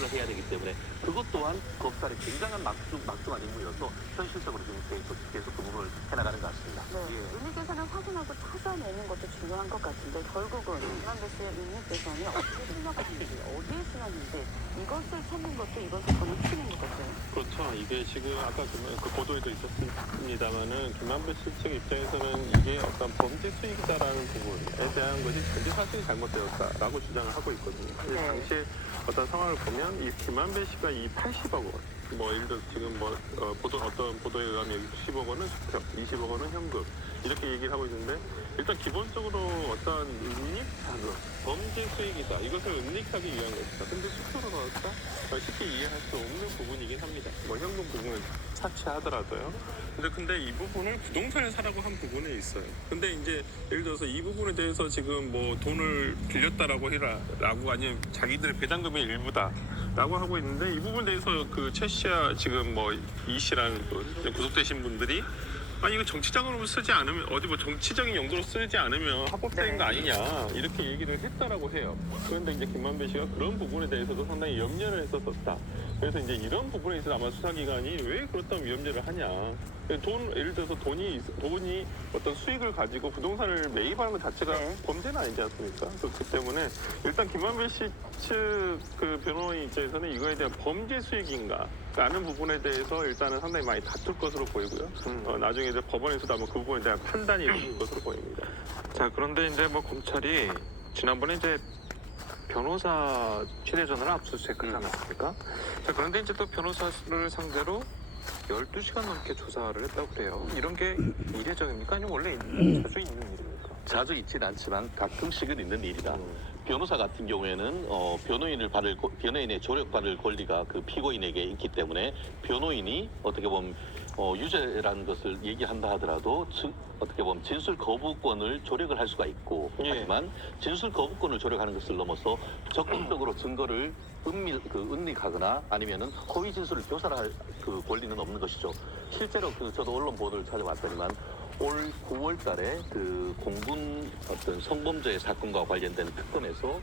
수사를 해야 되기 때문에 그것 또한 검찰의 굉장한 막중한 임무여서 현실적으로 지금 계속 그 부분을 해나가는 것 같습니다. 네, 예. 은닉계산을 확인하고 찾아내는 것도 중요한 것 같은데 결국은 김만배 씨의 은닉계산이 어떻게 흘러갔는지 어디에 쓰였는지 이것을 찾는 것도 이번 사건의 핵심인 것 같아요. 그렇죠. 이게 지금 아까 그 보도에도 있었습니다만은 김만배 씨 측 입장에서는 이게 어떤 범죄 수익이다라는 부분에 대한 것이 전제 사실이 잘못되었다라고 주장을 하고 있거든요. 네. 당시에 어떤 상황을 보면 이 김만배 씨가 이 80억 원, 뭐 예를 들어 지금 어떤 보도에 의하면 60억 원은 수표, 20억 원은 현금 이렇게 얘기를 하고 있는데 일단 기본적으로 어떤 은닉 자금, 범죄 수익이다. 이것을 은닉하기 위한 것이다. 근데 수표로 넣었다? 쉽게 이해할 수 없는 부분이긴 합니다. 뭐 현금 부분을 차치하더라도요. 근데 이 부분을 부동산을 사라고 한 부분에 있어요. 근데 이제 예를 들어서 이 부분에 대해서 지금 뭐 돈을 빌렸다라고 해라라고 아니면 자기들의 배당금의 일부다라고 하고 있는데 이 부분에 대해서 그 최 씨와 지금 뭐 이 씨라는 그 구속되신 분들이 이거 정치적으로 쓰지 않으면 어디 뭐 정치적인 용도로 쓰지 않으면 합법적인 거 아니냐 이렇게 얘기를 했다라고 해요. 그런데 이제 김만배 씨가 그런 부분에 대해서도 상당히 염려를 했었다. 그래서 이제 이런 부분에 있어서 아마 수사기관이 왜 그렇다면 염려를 하냐. 예를 들어서 돈이 어떤 수익을 가지고 부동산을 매입하는 것 자체가 범죄는 아니지 않습니까? 그렇기 때문에 일단 김만배 씨 측 그 변호인 입장에서는 이거에 대한 범죄 수익인가 라는 부분에 대해서 일단은 상당히 많이 다툴 것으로 보이고요. 나중에 이제 법원에서도 아마 그 부분에 대한 판단이 있을 것으로 보입니다. 자, 그런데 이제 뭐 검찰이 지난번에 이제 변호사 휴대전화를 압수수색하지 않았습니까? 자, 그런데 이제 또 변호사를 상대로 12시간 넘게 조사를 했다고 그래요. 이런 게 이례적입니까? 아니면 원래 자주 있는 일입니까? 자주 있지는 않지만 가끔씩은 있는 일이다. 변호사 같은 경우에는 변호인의 조력받을 권리가 그 피고인에게 있기 때문에 변호인이 어떻게 보면 유죄라는 것을 얘기한다 하더라도 어떻게 보면 진술 거부권을 조력을 할 수가 있고 하지만 진술 거부권을 조력하는 것을 넘어서 적극적으로 증거를 은닉하거나 아니면은 허위 진술을 교사할 그 권리는 없는 것이죠. 실제로 저도 언론 보도를 찾아봤더니만 올 9월 달에 그 공군 어떤 성범죄 사건과 관련된 특검에서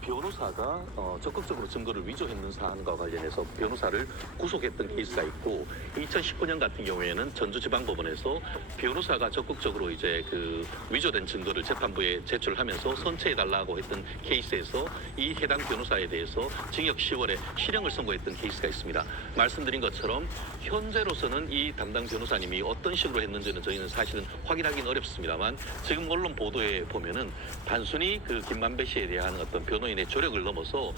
변호사가 적극적으로 증거를 위조했는 사안과 관련해서 변호사를 구속했던 케이스가 있고 2019년 같은 경우에는 전주지방법원에서 변호사가 적극적으로 이제 그 위조된 증거를 재판부에 제출하면서 선체해달라고 했던 케이스에서 이 해당 변호사에 대해서 징역 10월에 실형을 선고했던 케이스가 있습니다. 말씀드린 것처럼 현재로서는 이 담당 변호사님이 어떤 식으로 했는지는 저희는 사실은 확인하기는 어렵습니다만 지금 언론 보도에 보면은 단순히 그 김만배 씨에 대한 어떤 변호인의 조력을 넘어서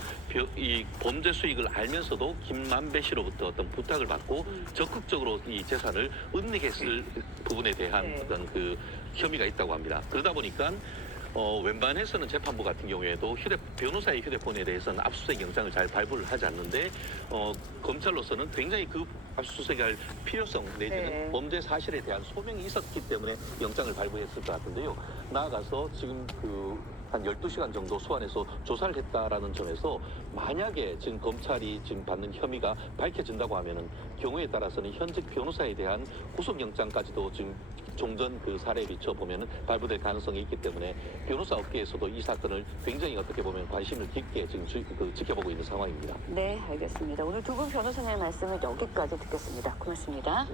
이 범죄 수익을 알면서도 김만배 씨로부터 어떤 부탁을 받고 적극적으로 이 재산을 은닉했을 부분에 대한 어떤 그 혐의가 있다고 합니다. 그러다 보니까 웬만해서는 재판부 같은 경우에도 변호사의 휴대폰에 대해서는 압수수색 영장을 잘 발부를 하지 않는데 검찰로서는 굉장히 그 압수수색할 필요성 내지는 범죄 사실에 대한 소명이 있었기 때문에 영장을 발부했을 것 같은데요. 나아가서 지금 한 12시간 정도 소환해서 조사를 했다라는 점에서 만약에 지금 검찰이 지금 받는 혐의가 밝혀진다고 하면은 경우에 따라서는 현직 변호사에 대한 구속영장까지도 지금 종전 그 사례에 비춰 보면은 발부될 가능성이 있기 때문에 변호사 업계에서도 이 사건을 굉장히 어떻게 보면 관심을 깊게 지금 지켜보고 있는 상황입니다. 네, 알겠습니다. 오늘 두 분 변호사님의 말씀을 여기까지 듣겠습니다. 고맙습니다.